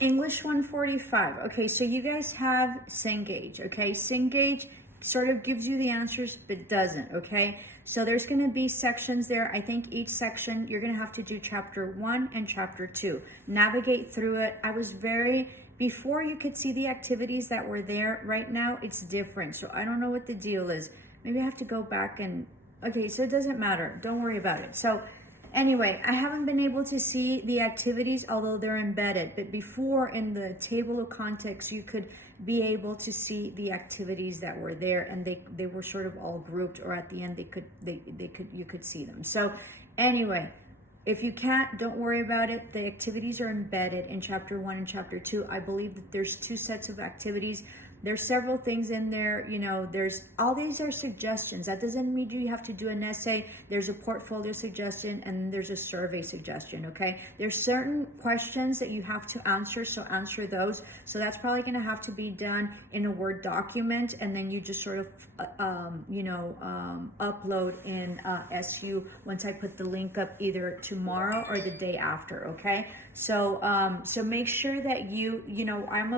English 145. Okay, so you guys have Cengage. Okay, Cengage sort of gives you the answers, but doesn't. Okay, so there's going to be sections there. I think each section you're going to have to do chapter 1 and chapter 2. Navigate through it. I was very, before you could see the activities that were there. Right now it's different, so I don't know what the deal is. Maybe I have to go back and, okay, so it doesn't matter. Don't worry about it. So anyway, I haven't been able to see the activities, although they're embedded. But before, in the table of contents, you could be able to see the activities that were there, and they were sort of all grouped, or at the end you could see them. So anyway, if you can't, don't worry about it. The activities are embedded in chapter 1 and chapter 2. I believe that there's 2 sets of activities. There's several things in there, you know, there's, all these are suggestions. That doesn't mean you have to do an essay. There's a portfolio suggestion and there's a survey suggestion, okay? There's certain questions that you have to answer, so answer those. So that's probably gonna have to be done in a Word document, and then you just sort of, upload in SU once I put the link up either tomorrow or the day after, okay? So so make sure that you know, I'm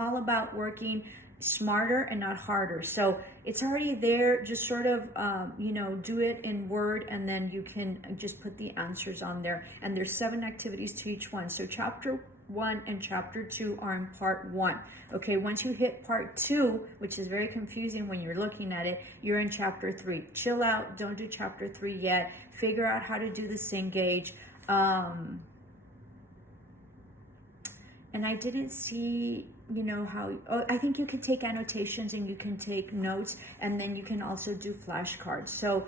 all about working smarter and not harder. So it's already there. Just sort of do it in Word, and then you can just put the answers on there. And there's 7 activities to each one. So chapter 1 and chapter 2 are in part 1. Okay, once you hit part 2, which is very confusing when you're looking at it, you're in chapter 3. Chill out, don't do chapter 3 yet. Figure out how to do the Cengage. And I didn't see, you know, how, I think you can take annotations and you can take notes, and then you can also do flashcards. So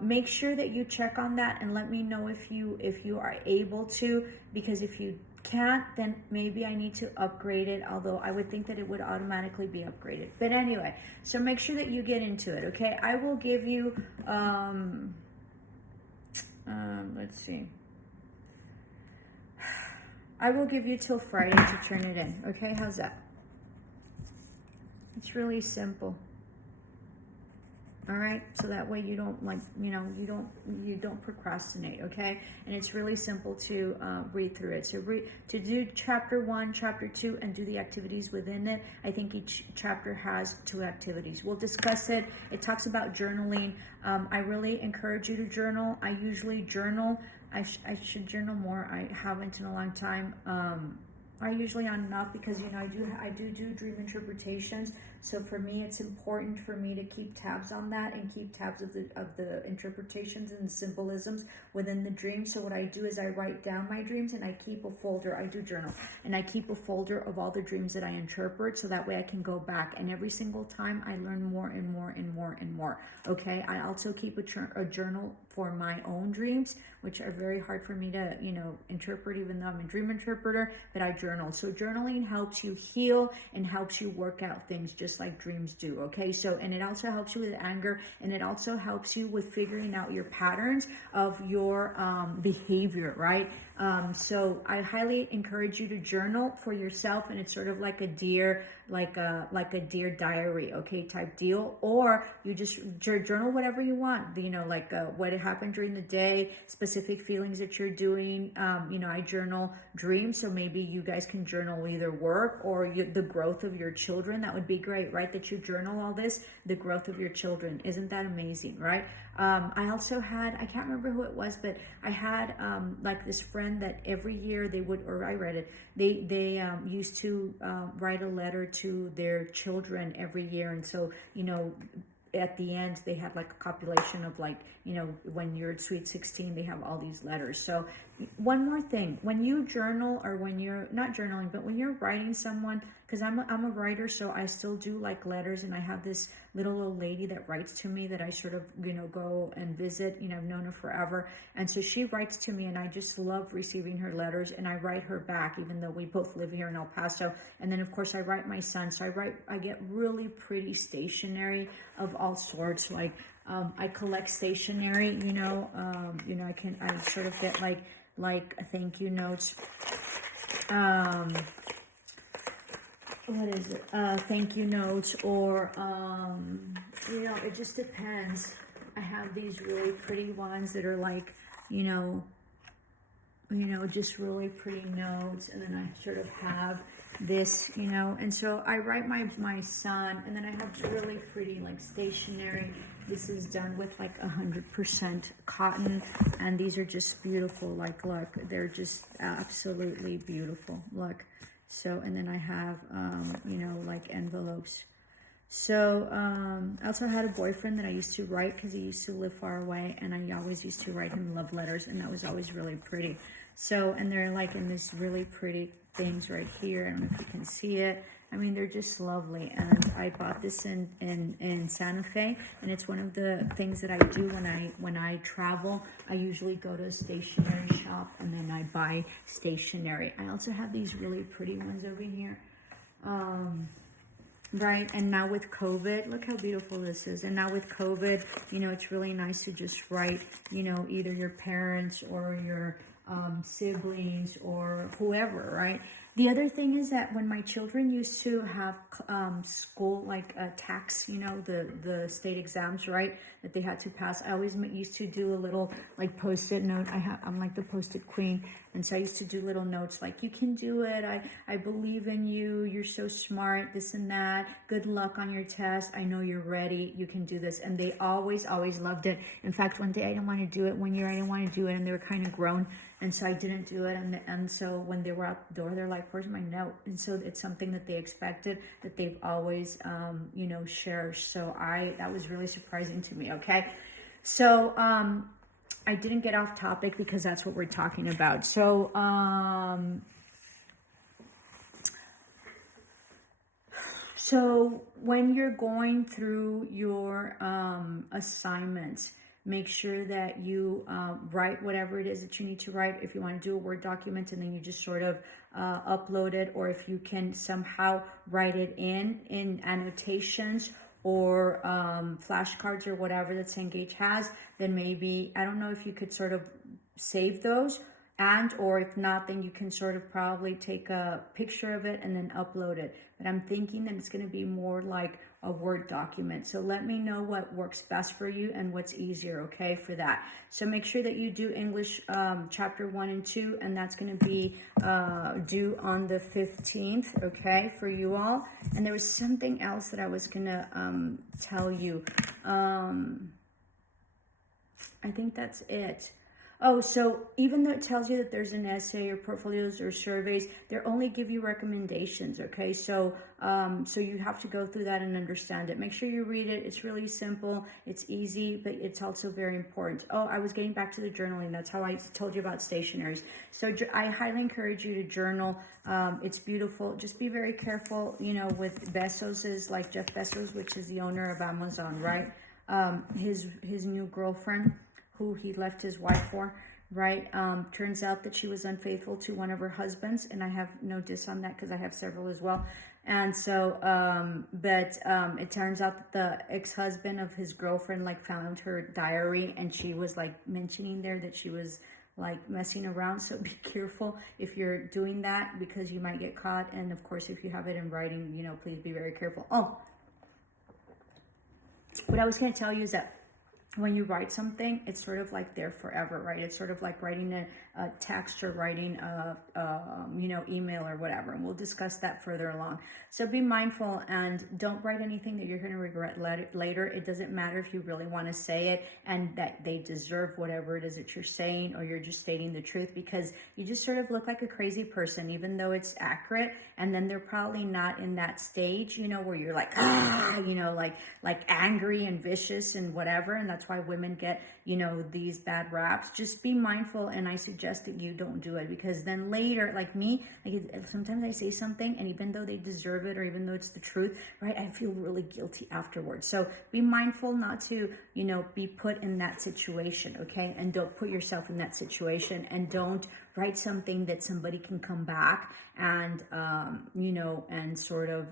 make sure that you check on that and let me know if you are able to, because if you can't, then maybe I need to upgrade it, although I would think that it would automatically be upgraded. But anyway, so make sure that you get into it, okay? I will give you, let's see. I will give you till Friday to turn it in. Okay, how's that? It's really simple. All right, so that way you don't, like, you know, you don't procrastinate. Okay, and it's really simple to read through it. So to do chapter 1, chapter 2, and do the activities within it. I think each chapter has 2 activities. We'll discuss it. It talks about journaling. I really encourage you to journal. I usually journal. I should journal more. I haven't in a long time. I usually on and off because, you know, I do dream interpretations. So for me, it's important for me to keep tabs on that and keep tabs of the interpretations and the symbolisms within the dream. So what I do is I write down my dreams and I keep a folder. I do journal, and I keep a folder of all the dreams that I interpret, so that way I can go back, and every single time I learn more and more and more and more. Okay, I also keep a journal for my own dreams, which are very hard for me to, you know, interpret, even though I'm a dream interpreter, but I journal. So journaling helps you heal and helps you work out things just like dreams do. Okay, so, and it also helps you with anger, and it also helps you with figuring out your patterns of your behavior, right? So I highly encourage you to journal for yourself, and it's sort of like a dear, like a dear diary, okay, type deal. Or you just journal whatever you want, you know, like what happened during the day, specific feelings that you're doing. You know, I journal dreams, so maybe you guys can journal either work or the growth of your children. That would be great, right? That you journal all this, the growth of your children. Isn't that amazing, right? I also had, I can't remember who it was, but I had like this friend that every year they would, or I read it, they used to write a letter to their children every year. And so, you know, at the end they had like a compilation of, like, you know, when you're at Sweet 16, they have all these letters. So one more thing, when you journal, or when you're not journaling, but when you're writing someone, because I'm a writer, so I still do like letters, and I have this little old lady that writes to me that I sort of, you know, go and visit. You know, I've known her forever, and so she writes to me, and I just love receiving her letters, and I write her back, even though we both live here in El Paso. And then of course I write my son, so I get really pretty stationery of all sorts. Like I collect stationery, you know, I sort of get like thank you notes. What is it? Thank you notes, or you know, it just depends. I have these really pretty ones that are like, you know, you know, just really pretty notes. And then I sort of have this, you know, and so I write my son, and then I have really pretty like stationery. This is done with like 100% cotton, and these are just beautiful. Like, look, they're just absolutely beautiful. Look. So, and then I have, you know, like envelopes. So, I also had a boyfriend that I used to write, because he used to live far away, and I always used to write him love letters, and that was always really pretty. So, and they're like in this really pretty things right here. I don't know if you can see it. I mean, they're just lovely. And I bought this in Santa Fe, and it's one of the things that I do when I travel. I usually go to a stationery shop, and then I buy stationery. I also have these really pretty ones over here. Right, and now with COVID, look how beautiful this is. And now with COVID, you know, it's really nice to just write, you know, either your parents or your siblings or whoever, right? The other thing is that when my children used to have school, like tax, you know, the state exams, right, that they had to pass, I always used to do a little like post-it note. I'm like the post-it queen, and so I used to do little notes like, you can do it, I believe in you, you're so smart, this and that, good luck on your test, I know you're ready, you can do this. And they always loved it. In fact, one day I didn't want to do it, one year I didn't want to do it, and they were kind of grown, and so I didn't do it. And so when they were out the door, they're like, where's my note? And so it's something that they expected, that they've always, you know, cherished. So that was really surprising to me, okay? So, I didn't get off topic because that's what we're talking about. So, so when you're going through your assignments, make sure that you write whatever it is that you need to write. If you want to do a Word document, and then you just sort of upload it, or if you can somehow write it in annotations or flashcards or whatever that Cengage has, then maybe, I don't know if you could sort of save those, and or if not, then you can sort of probably take a picture of it and then upload it. But I'm thinking that it's going to be more like a Word document. So let me know what works best for you and what's easier, okay, for that. So make sure that you do English chapter 1 and 2, and that's going to be due on the 15th, okay, for you all. And there was something else that I was going to tell you. I think that's it. Oh, so even though it tells you that there's an essay or portfolios or surveys, they only give you recommendations, okay? So so you have to go through that and understand it. Make sure you read it. It's really simple. It's easy, but it's also very important. Oh, I was getting back to the journaling. That's how I told you about stationaries. So I highly encourage you to journal. It's beautiful. Just be very careful, you know, with Bezos, like Jeff Bezos, which is the owner of Amazon, right? His new girlfriend, who he left his wife for, right? Turns out that she was unfaithful to one of her husbands, and I have no diss on that because I have several as well. And so, it turns out that the ex-husband of his girlfriend like found her diary, and she was like mentioning there that she was like messing around. So be careful if you're doing that, because you might get caught. And of course, if you have it in writing, you know, please be very careful. Oh, what I was going to tell you is that when you write something, it's sort of like there forever, right? It's sort of like writing a text or writing a you know, email or whatever. And we'll discuss that further along. So be mindful and don't write anything that you're going to regret later. It doesn't matter if you really want to say it and that they deserve whatever it is that you're saying, or you're just stating the truth, because you just sort of look like a crazy person, even though it's accurate. And then they're probably not in that stage, you know, where you're like, you know, like angry and vicious and whatever. And that's why women get, you know, these bad raps. Just be mindful, and I suggest that you don't do it, because then later, like me, like sometimes I say something, and even though they deserve it, or even though it's the truth, right, I feel really guilty afterwards. So be mindful not to, you know, be put in that situation, okay? And don't put yourself in that situation, and don't write something that somebody can come back and you know, and sort of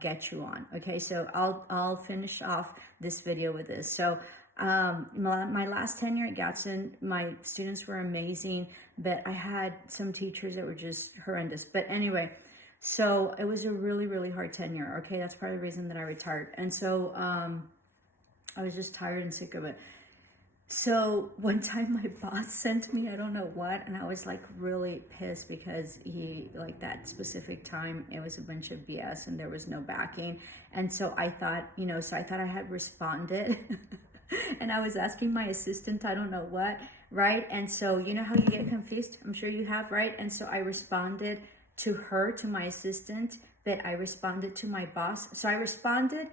get you on, okay? So I'll finish off this video with this. So my last tenure at Gadsden, my students were amazing, but I had some teachers that were just horrendous. But anyway, so it was a really, really hard tenure, okay? That's part of the reason that I retired. And so I was just tired and sick of it. So one time my boss sent me, I don't know what, and I was like really pissed because he, like that specific time, it was a bunch of BS and there was no backing. And so I thought, so I thought I had responded and I was asking my assistant, I don't know what, right? And so you know how you get confused? I'm sure you have, right? And so I responded to her, to my assistant, that I responded to my boss. So I responded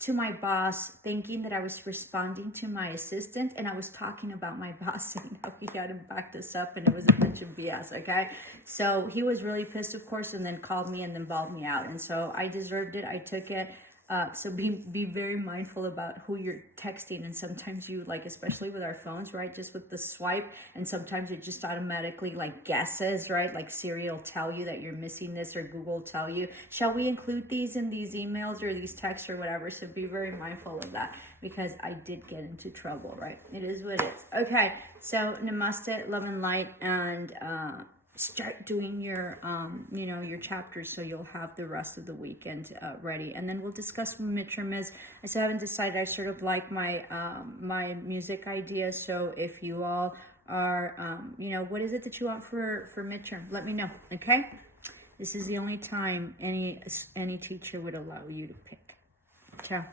to my boss thinking that I was responding to my assistant, and I was talking about my boss and how he hadn't backed us up and it was a bunch of BS, okay? So he was really pissed, of course, and then called me and then bawled me out. And so I deserved it. I took it. So be very mindful about who you're texting. And sometimes you, like, especially with our phones, right, just with the swipe, and sometimes it just automatically like guesses, right, like Siri will tell you that you're missing this, or Google will tell you, shall we include these in these emails or these texts or whatever. So be very mindful of that, because I did get into trouble, right? It is what it is. Okay, so namaste, love and light, and start doing your your chapters, so you'll have the rest of the weekend ready, and then we'll discuss what midterm is. I still haven't decided. I sort of like my my music ideas, so if you all are what is it that you want for midterm, let me know. Okay, this is the only time any teacher would allow you to pick. Ciao.